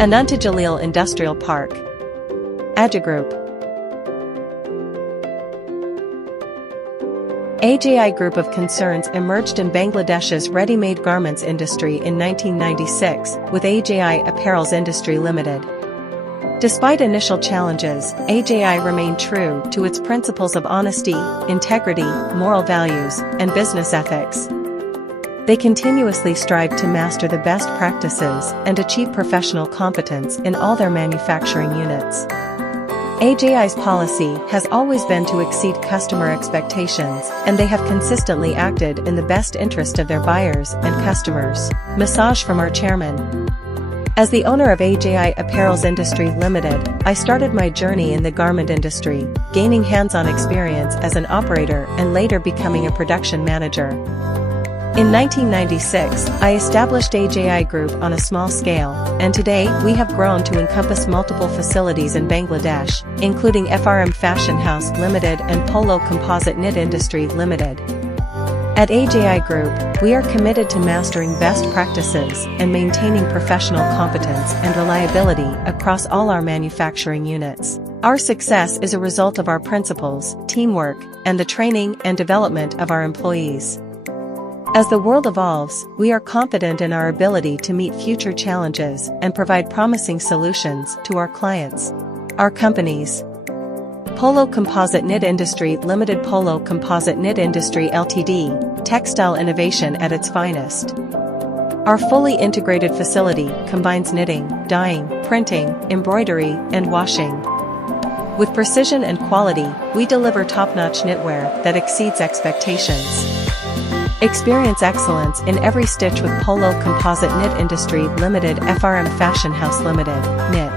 Ananta Jalil Industrial Park. AJI Group. AJI Group of concerns emerged in Bangladesh's ready-made garments industry in 1996, with AJI Apparels Industry Limited. Despite initial challenges, AJI remained true to its principles of honesty, integrity, moral values, and business ethics. They continuously strive to master the best practices and achieve professional competence in all their manufacturing units. AJI's policy has always been to exceed customer expectations, and they have consistently acted in the best interest of their buyers and customers. Massage from our chairman. As the owner of AJI Apparels Industry Limited, I started my journey in the garment industry, gaining hands-on experience as an operator and later becoming a production manager. In 1996, I established AJI Group on a small scale, and today we have grown to encompass multiple facilities in Bangladesh, including FRM Fashion House Limited and Polo Composite Knit Industry Limited. At AJI Group, we are committed to mastering best practices and maintaining professional competence and reliability across all our manufacturing units. Our success is a result of our principles, teamwork, and the training and development of our employees. As the world evolves, we are confident in our ability to meet future challenges and provide promising solutions to our clients. Our companies: Polo Composite Knit Industry Limited, Polo Composite Knit Industry Ltd, textile innovation at its finest. Our fully integrated facility combines knitting, dyeing, printing, embroidery, and washing. With precision and quality, we deliver top-notch knitwear that exceeds expectations. Experience excellence in every stitch with Polo Composite Knit Industry Limited. FRM Fashion House Limited, Knit.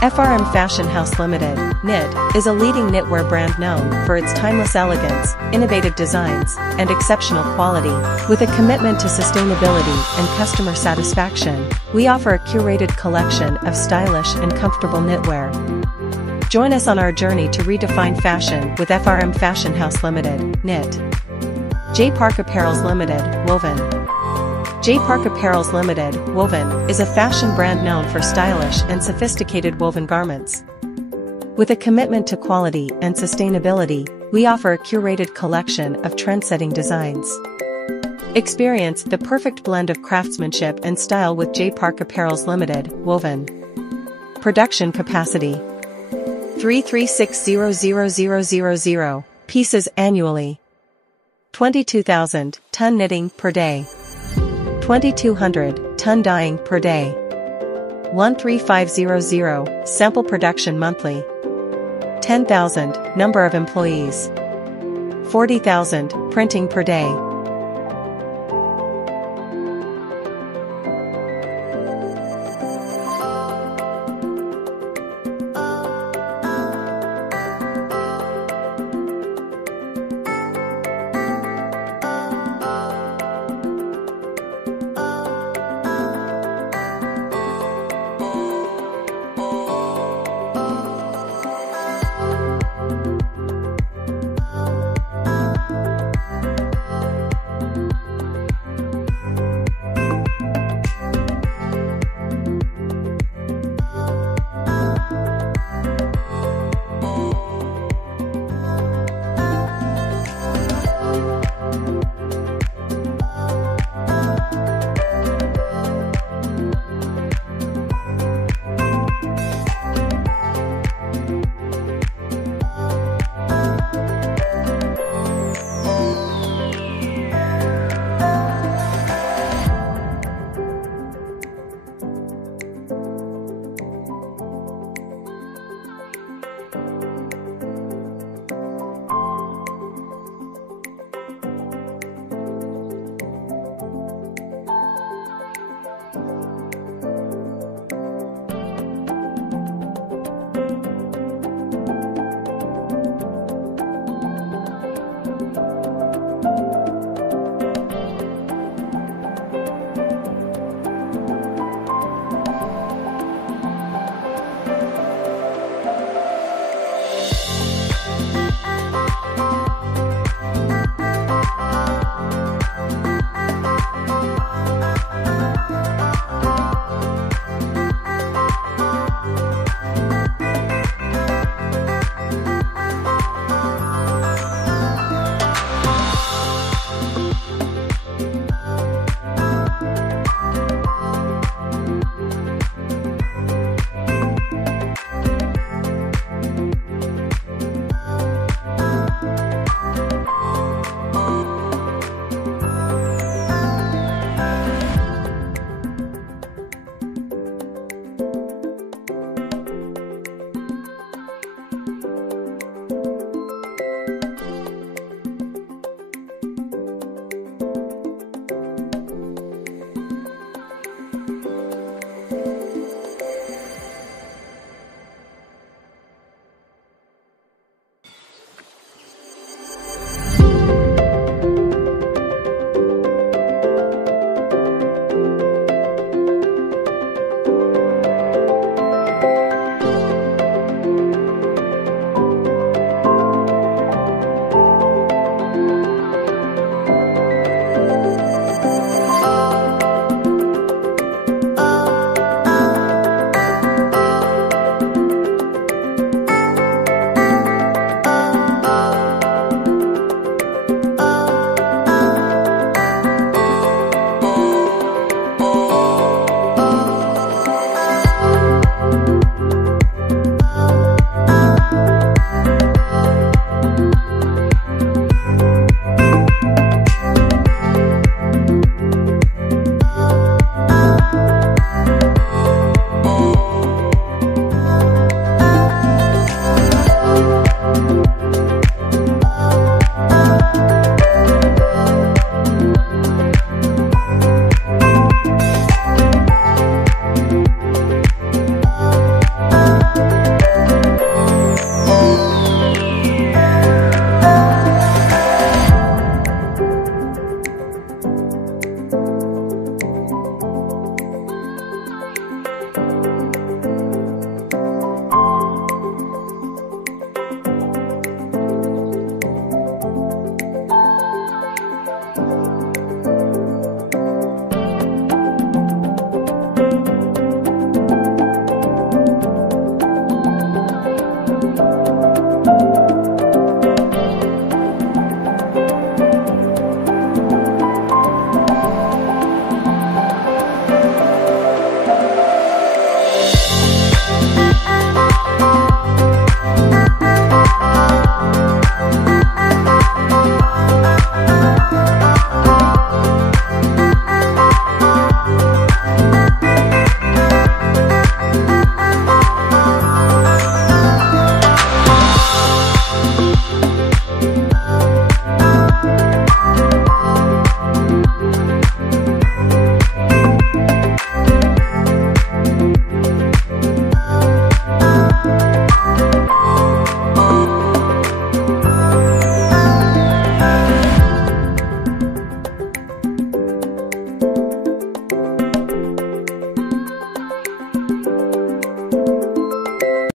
FRM Fashion House Limited, Knit, is a leading knitwear brand known for its timeless elegance, innovative designs, and exceptional quality. With a commitment to sustainability and customer satisfaction, we offer a curated collection of stylish and comfortable knitwear. Join us on our journey to redefine fashion with FRM Fashion House Limited, Knit. J Park Apparels Limited, Woven. J Park Apparels Limited, Woven, is a fashion brand known for stylish and sophisticated woven garments. With a commitment to quality and sustainability, we offer a curated collection of trend-setting designs. Experience the perfect blend of craftsmanship and style with J Park Apparels Limited, Woven. Production capacity: 336,000 pieces annually. 22,000 ton knitting per day. 2,200 ton dyeing per day. 13500 sample production monthly. 10,000 number of employees. 40,000 printing per day.